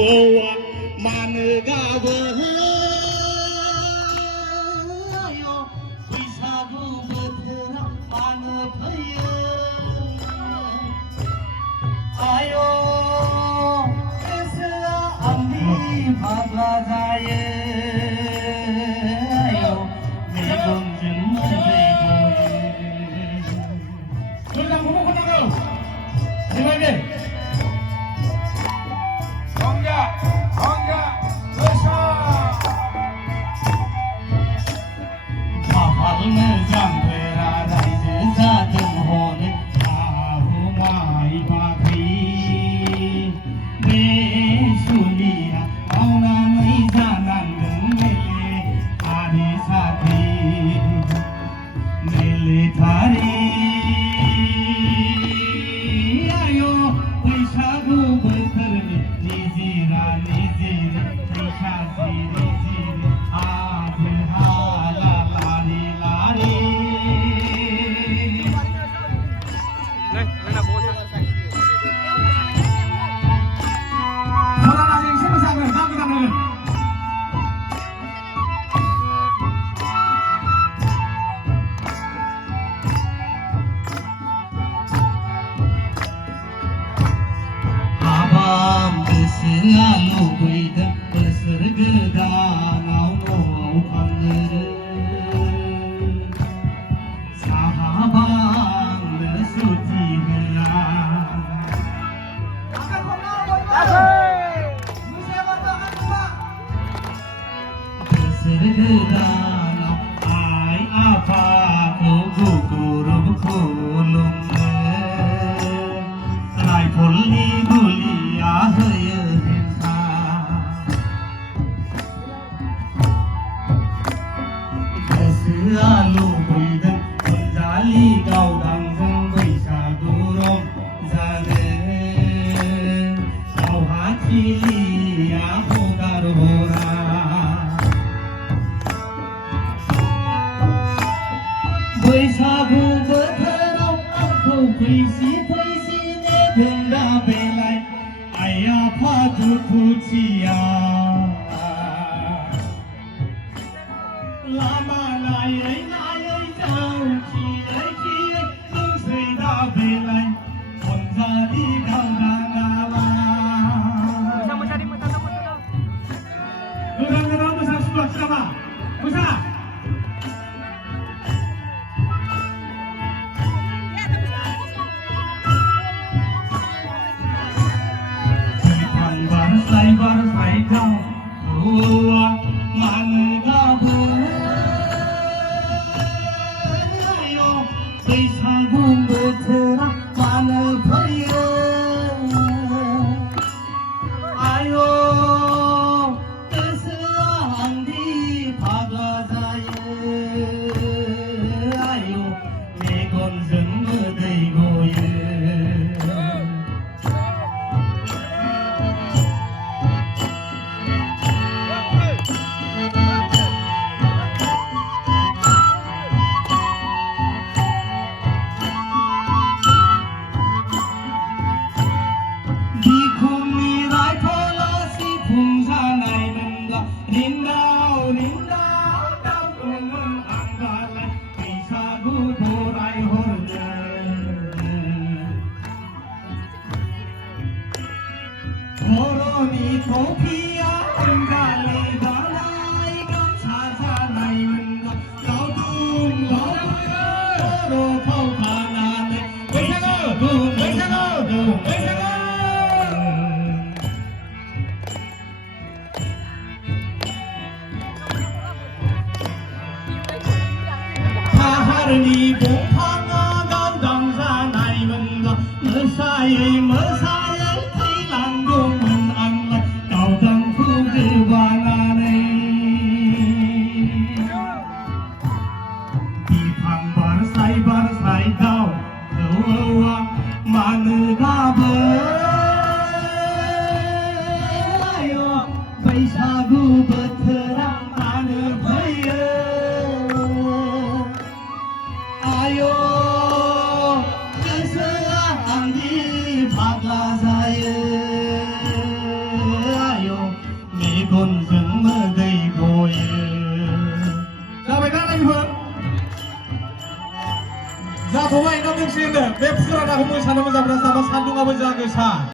मान गाव बैसागु बोथोरा मान फैयो आयो गोसोआ आंनि फाग्ला जायो आयो मेगनजों दै गयो मोजांखौनो खननांगौ बेबायदि मोजांफोरा रायजो जादों हनै आहु माइ बाख्रि बे सुलिया मावनानै जानांगोन मेले हारि साख्रि मिलिटारि आयो बैसागु बोथोरनि निजिरा निजिरि फैसा जिरि जिरि आदि हाला लारि लारि खरानाजों एसे मोसागोन दा गोदान होगोन हाबाम गोसोआ लुबैदों बोसोर गोदानाव न'आव थांनो साहाबांनो सुथि होला बोसोर गोदानाव आइ आफाखौ गुगुरुब खुलुमनो राइफलनि गुलिया होयो हेंथा गोसोआ लुबैदों अनजालि गावदांजों बैसागु रंजानो दावहाथिलिया हगार हरा बैसागु बोथोराव आंखौ फैसि फैसिनो भेंगा बेलाय आइ आफा दुखुथिया लामा नायै नायै जाव खियै खियै नोंसै दा बेलाय अनजालि गावदाङाला गोदान गोदान मोसासिगोन नामा मोसा बारसाय गाव हौवा मान गाबो आयो बैसागु बोथोरा मान फैयो आयो गोसोआ आंनि फाग्ला जायो आयो मेगनजों दै गयो बिखुंनि राइफला सिफुं जानाय मोनब्ला रिन्दाव रिन्दाव दावखोमोन आं दालाय बैसागु बराय हरनो खर'नि टफिया अनजालि दानाय गामसा जानाय मोनब्ला लावदुम लावदुम खर' फावखानानै बैसागु बैसागु बैसागु पाहारनि दंफाङा गावदां जानाय मोनब्ला मोसायै मोसायै थैलांगौमोन आंलाय गावदांखौ गोबानानै बिफां बारसाय दाव हौवा मान गाबो आयो बैसागु बोथोरा मान फैयो आयो गोसोआ आंनि फाग्ला जायो जाथ'बाय ना दोंसे होनो बे फुरानाखौ मोसानो मोजां मोना सानदुङाबो जा गोसा